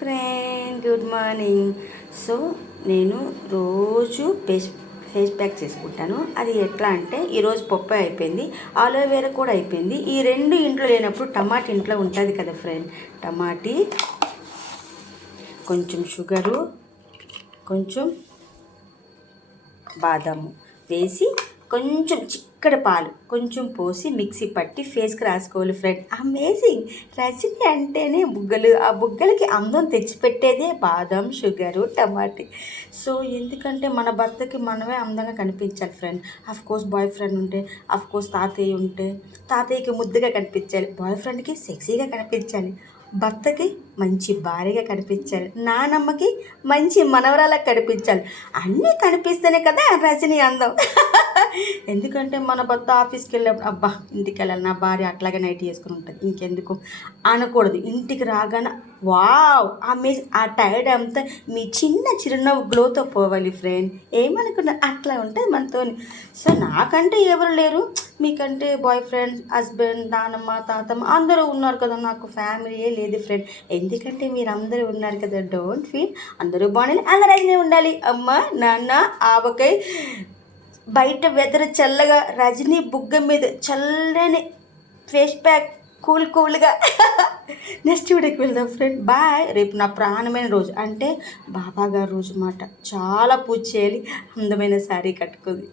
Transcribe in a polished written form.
Friend, good morning. So నేను రోజు face pack చేసుకుంటాను. అది ఎట్లా అంటే ఈరోజు పప్పు అయిపోయింది, ఆలోవేరా కూడా అయిపోయింది. ఈ రెండు ఇంట్లో లేనప్పుడు టమాటా ఇంట్లో ఉంటుంది కదా ఫ్రెండ్. టమాటీ, కొంచెం షుగరు, కొంచెం బాదాము వేసి కొంచెం చిక్కటి పాలు కొంచెం పోసి మిక్సీ పట్టి ఫేస్కి రాసుకోవాలి ఫ్రెండ్. అమేజింగ్. రజనీ అంటేనే బుగ్గలు, ఆ బుగ్గలకి అందం తెచ్చిపెట్టేదే బాదం, షుగరు, టమాటీ. సో ఎందుకంటే మన భర్తకి మనమే అందంగా కనిపించాలి ఫ్రెండ్. కోర్స్ బాయ్ ఫ్రెండ్ ఉంటే, కోర్స్ తాతయ్య ఉంటే తాతయ్యకి ముద్దుగా కనిపించాలి, బాయ్ ఫ్రెండ్కి సెక్సీగా కనిపించాలి, భర్తకి మంచి భార్యగా కనిపించాలి, నానమ్మకి మంచి మనవరాలకు కనిపించాలి. అన్నీ కనిపిస్తేనే కదా రజనీ అందం. ఎందుకంటే మన భర్త ఆఫీస్కి వెళ్ళినప్పుడు అబ్బా ఇంటికి వెళ్ళాలి, నా భార్య అట్లాగే నైట్ చేసుకుని ఉంటుంది, ఇంకెందుకు అనకూడదు. ఇంటికి రాగానే వావ్ ఆ టైర్డ్ అంతా మీ చిన్న చిరునవ్వు గ్లోతో పోవాలి ఫ్రెండ్. ఏమనుకున్నారు, అట్లా ఉంటుంది మనతోని. సో నాకంటే ఎవరు లేరు, మీకంటే బాయ్ ఫ్రెండ్, హస్బెండ్, నానమ్మ, తాతమ్మ అందరూ ఉన్నారు కదా, నాకు ఫ్యామిలీయే లేదు ఫ్రెండ్. ఎందుకంటే మీరు అందరూ ఉన్నారు కదా, డోంట్ ఫీల్. అందరూ బాగుండాలి, అందరూ ఉండాలి. అమ్మ, నాన్న, ఆవకాయ, బయట వెదర్ చల్లగా, రజనీ బుగ్గ మీద చల్లని ఫేస్ ప్యాక్ కూల్గా. నెక్స్ట్ వీడియోకి వెళ్దాం ఫ్రెండ్. బాయ్. రేపు నా ప్రాణమైన రోజు, అంటే బాబా గారి రోజు మాట. చాలా పూజ చేయాలి, అందమైన శారీ కట్టుకుంది.